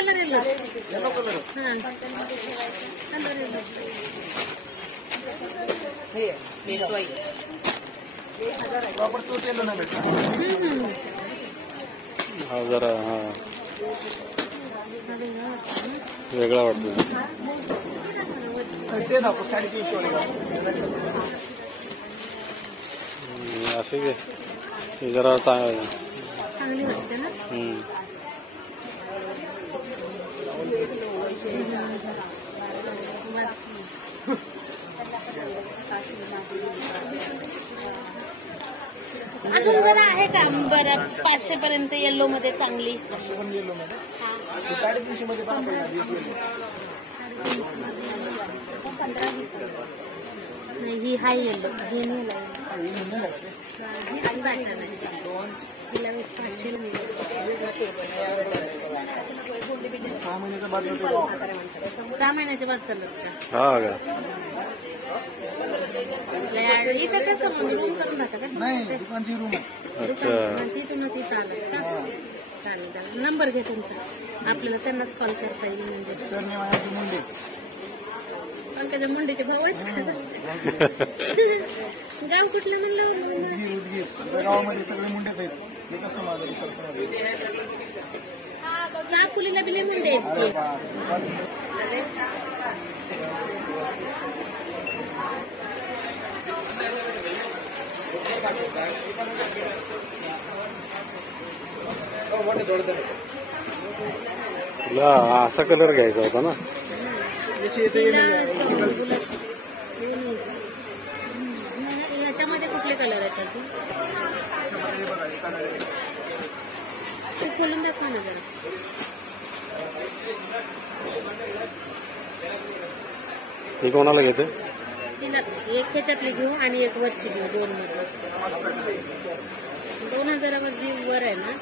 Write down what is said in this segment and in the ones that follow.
Colour yellow colour proper तो yellow ना भेटला हा जरा हा वेगळा वाटतो ते ना 350 वाला असे घे हे जरा चांगली वाटते ना अजून जरा आहे का बरं 500 पर्यंत येलो मध्ये चांगली येलो मध्ये 350 मध्ये पण नाही ही हाय येलो ही नाही लागली 6 महिन्याच्या बाद 6 महिन्याच्या बाद चालत हा का इथं कसं रूम करून राहता का नाही दुकानची रूम अच्छा तिथूनच इथं आलं का चालेल नंबर घे तुमचा आपल्याला त्यांनाच कॉल करता येईल म्हणजे सर मुंडे पण त्याच्या मुंडेचे भाऊ आहेत गाव कुठलं म्हणलं गावामध्ये सगळे मुंडेच आहेत हे कसं माझं नागपुलीला बिले मुंडे आहेत तुला असा कलर घ्यायचा होता ना याच्यामध्ये कुठले कलर आहेत ते खोलून दाखवा ना जरा हे कोणाला घेते एक ह्याच्यातली घेऊ आणि एक वरची घेऊ 2 मध्ये 2000 वर आहे ना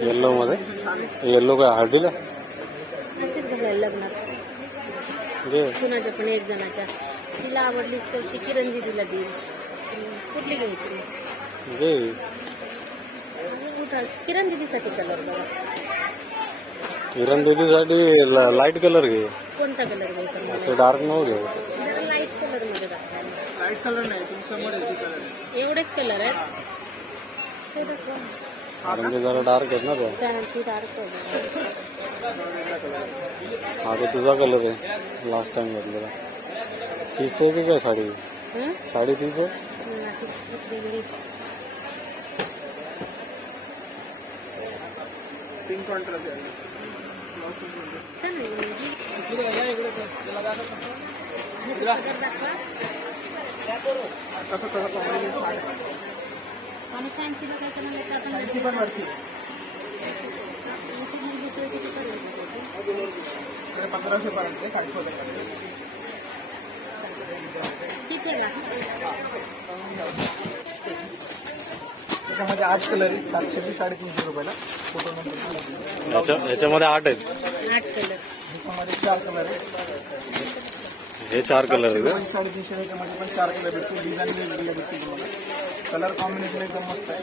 येल्लो मध्ये येल्लो काय हळदीला अशीच बघायला लग्नात कुणाच्या पण एक जणाच्या तिला आवडलीच तर ती किरण दिदीला देईल कुठली घ्यायची किरण दिदीसाठी कलर बघा किरण दीदीसाठी लाईट कलर घे कोणता कलर घ्यायचा असं डार्क नको घेऊ जरा लाईट कलर मध्ये दाखवा लाईट कलर नाही समोर कलर एवढेच कलर आहेत कारण ते जरा डार्क आहेत ना तो हा तो तुझा कलर आहे लास्ट टाइम घेतलेला 30 आहे की काय साडी साडी 30 आहे पिंक कॉन्ट्रास्ट आणि फॅन्सीला काय करणार फॅन्सी पण वरती 1500 पर्यंत ठीक आहे का त्याच्यामध्ये 8 कलर आहेत 700 ते 350 रुपयाला फोटो नंबर याच्यामध्ये 8 आहेत 8 कलर त्याच्यामध्ये 4 कलर आहेत हे 4 कलर आहेत 350 याच्यामध्ये पण 4 कलर भेटतील डिझाईन वेगवेगळे भेटतील तुम्हाला कलर कॉम्बिनेशन एकदम मस्त आहे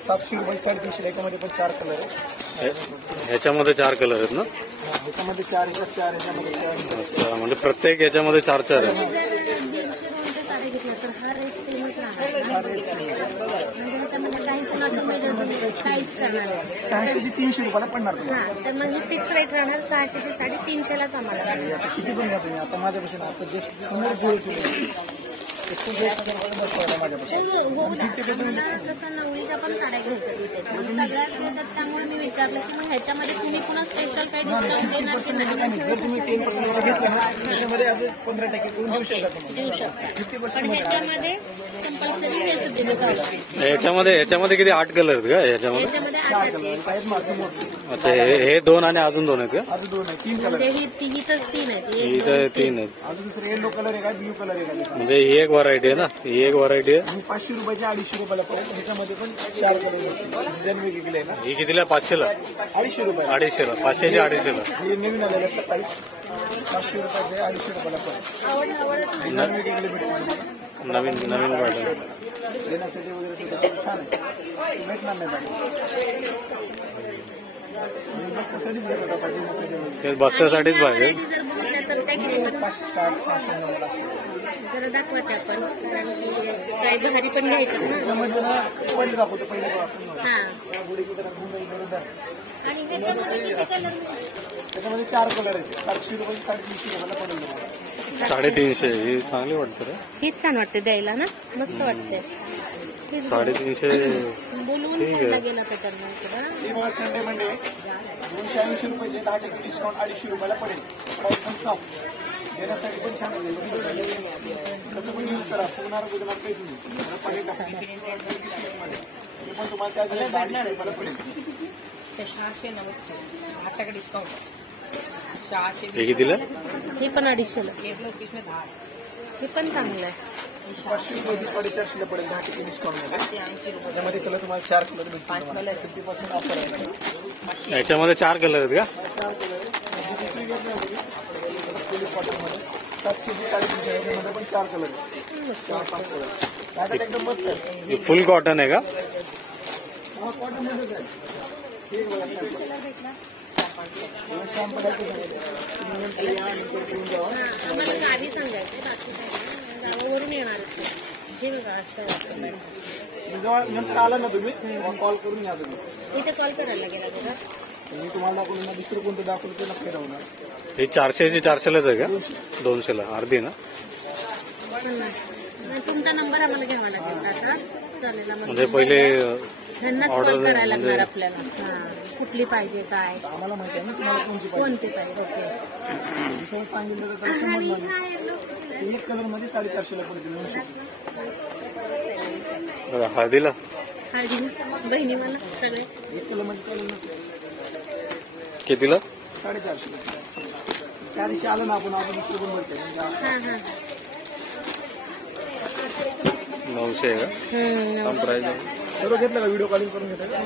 700 रुपये 350 याच्यामध्ये पण 4 कलर आहेत ह्याच्यामध्ये 4 कलर आहेत ना ह्याच्यामध्ये 4 4 ह्याच्यामध्ये 4 अच्छा म्हणजे प्रत्येक याच्यामध्ये 4 आहेत साडी घेतला तर हा रेट सेमच राहणार काहीच करणार 600 ते 300 रुपयाला पडणार हा तर मग ही फिक्स रेट राहणार 600 ची साडी 300लाच आम्हाला आता किती पण घ्या तुम्ही आता माझ्यापासून आता जस्ट समोर जोड केली नवरीच्या पण साड्या घ्यायच्या तिथे सगळ्याच घेतात त्यामुळे मी विचारलं की मग ह्याच्यामध्ये तुम्ही पुन्हा स्पेशल काही डिस्काउंट देणार जर तुम्ही 10% घेतलं ना त्याच्यामध्ये अजून 15% देऊ शकता देऊ शकता पण ह्याच्यामध्ये कंपल्सरी हेच दिलं जातं याच्यामध्ये किती 8 कलर आहेत का याच्यामध्ये ह्याच्यामध्ये 8 आहेत अच्छा हे 2 आणि अजून 2 आहेत का अजून 2 आहे 3 कलर ही तिघीतच 3 आहेत इथं 3 आहेत अजून दुसरं येलो कलर आहे का ब्ल्यू कलर आहे का म्हणजे ही एक व्हरायटी आहे ना ही एक व्हरायटी आहे आणि 500 रुपयाच्या 250 रुपयाला पडेल ह्याच्यामध्ये पण 4 कलर डिझाईन वेगवेगळे आहे ना ही कितीला 500ला 250 रुपये 250ला 500 चे 250ला हे नवीन आलेलं असतं प्राईस 500 रुपयाचे 250 रुपयाला पडेल डिझाईन वेगवेगळे भेटतील नवीन पॅटर्न देण्यासाठी वगैरे त्याच्यासाठी छान आहे. भेटणार नाही पाहिजे बसण्यासाठीच घेत होता पाहिजे देण्यासाठी वगैरे. ते बसण्यासाठीच पाहिजे. जर बघितलं तर काय किंमत 560-600 असेल. जरा दाखवते आपण, कारण की काही भारी पण घ्यायचं ना. त्याच्यामध्ये ना पहिले दाखवतो पहिले हा. आणि ह्याच्यामध्ये किती कलर? त्याच्यामध्ये 4 कलर आहेत. 700 रुपये 350 रुपयाला पडेल तुम्हाला. 350 ही चांगली वाटते रे. हीच छान वाटते द्यायला ना, मस्त वाटते. 350 बोलून ठीक आहे. लागेल आता त्यांना. ही बघा संडे मंडे 280 रुपयाचे 10% डिस्काउंट 250 रुपयाला पडेल. प्राईस पण सॉफ्ट देण्यासाठी पण छान आहे. कसं पण यूज करा, फुगणार बुजणार काहीच नाही. पाणी टाका. हे पण तुम्हाला त्या 250 रुपयाला पडेल. 600 डिस्काउंट 600 हे कितीला? हे पण 250ला. एक लोग इसमें धार हे पण चांगलं आहे. 500 रुपये 450 पडेल 10% डिस्काउंट मध्ये. 80 रुपये त्याच्यामध्ये कलर तुम्हाला 4 कलर भेटतील. 50% ऑफर आहे. याच्यामध्ये 4 कलर आहेत का? 4 कलर कॉटनमध्ये 700 ते 350 याच्यामध्ये पण 4 कलर आहेत. 4-5 कलर त्याच्यात एकदम मस्त आहे. हे फुल कॉटन आहे का? कॉटन मध्येच आहे. हे बघा सॅम्पल सॅम्पल आहे आम्हाला गाडी सांगायची, बाकी काय गावावरून येणार हे बघा असं. जेव्हा नंतर आला ना तुम्ही तेव्हा कॉल करून या तुम्ही. इथे कॉल करायला गेला बघा. मी तुम्हाला दाखवलं ना दुसरं कोणतं दाखवलं ते नक्की राहणार. हे 400ची 400लाच आहे का? 200ला अर्धी ना? तुमचा नंबर आम्हाला घ्यावा लागेल आता. चालेल, म्हणजे पहिले ह्यांनाच order कॉल करायला म्हणजे- लागणार आपल्याला. हा, कुठली पाहिजे काय आम्हाला माहिती आहे ना तुम्हाला कोणची पाहिजे. कोणते पाहिजे. ओके. दुसरं सांगितलं तर त्याला समजणार नाही. एक कलर मध्ये 450 पडतील 900. बघा, हळदीला हळदी बहिणी मला सगळे एक कलर मध्ये चालेल ना कितीला? 450. त्या दिवशी आलं ना आपण दुसरं पण बघते. हा हा 900 आहे का? कम प्राईस आहे. सर्व घेतलं का व्हिडिओ कॉलिंग करून घेता का?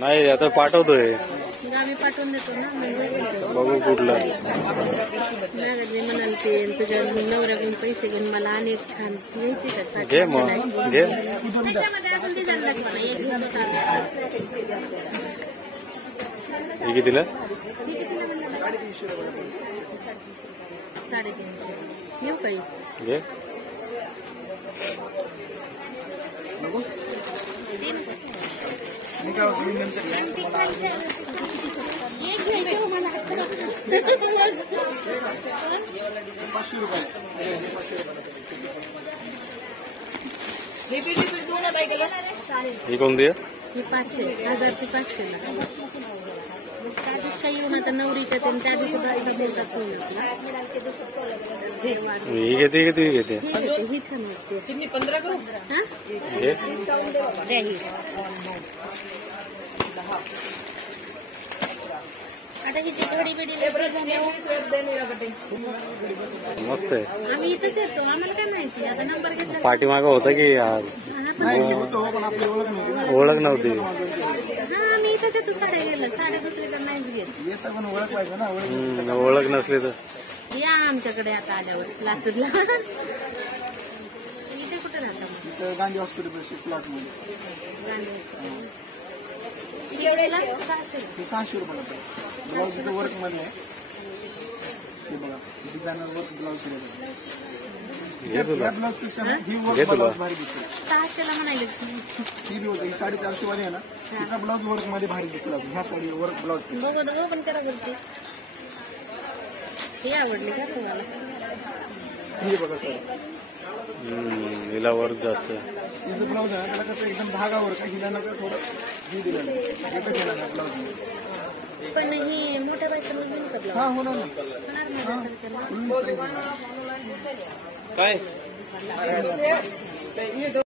नाही, आता पाठवतोय. आम्ही पाठवून देतो ना. बघू कुठलं. मी म्हणाल ते तुझ्या नवऱ्याकडून पैसे घेऊन मला अनेक छान घ्यायची का घे मग, घे. त्याच्यामध्ये अजून डिझाईन लागणार. एक दिवस आला. हे कितीला? 350 येऊ काही. घे. मी काय होतं, मी नंतर घ्या. एक घ्यायचं मला. 500 रुपये. दोन बाय केलं चालेल. ही कोणती आहे? ही 500 1000ची 500 त्या दिवशी येऊन आता नवरीच्या त्या दिवशी जास्त बोलतात होईल आपला. ही घेते किती घेते? ही घेते, ही छान वाटते. कितनी 15 करो हा घे. द्या ही. आता किती घडी बिडी मस्त आहे. आम्ही इथंच येतो, आम्हाला काय माहिती. आता नंबर घेतला. पाठीमागं होतं की यार नाही होतो पण आपली ओळख नव्हती. ओळख नव्हती. हा आम्ही इथंच येतो. साड्या गेलं साड्या दुसरी तर नाहीच घेत. येतं पण ओळख पाहिजे ना. ओळख ओळख नसली तर या आमच्याकडे आता आल्यावर लातूरला. इथे कुठे राहता मग? इथं गांधी हॉस्पिटल प्लॉट मध्ये. एवढेला 600. हे 600 रुपये लागतं. ब्लाऊजचं वर्क मधलं आहे. हे बघा डिझायनर वर्क ब्लाऊज घे तुला. ब्लाऊज पेक्षा ना ही घे वर्क तुला. ब्लाऊज भारी दिसते. 600ला म्हणाले. ही बी होती 450 वाली आहे ना. तिचा ब्लाऊज वर्क मध्ये भारी दिसला. ह्या साडी वर्क ब्लाऊज बघू दो पण करा बोलते. हे आवडले का तुम्हाला? हे बघा सर हिला वर्क जास्त आहे. हिचं ब्लाऊज आहे त्याला कसं एकदम धागावर का हिला नका थोडं हे दिलं एकच गेला ना ब्लाऊज मध्ये. पण ही मोठ्या बायका घेऊन का ब्लाऊज? हा होणार ना. होणार माझ्यासारख्याला. काय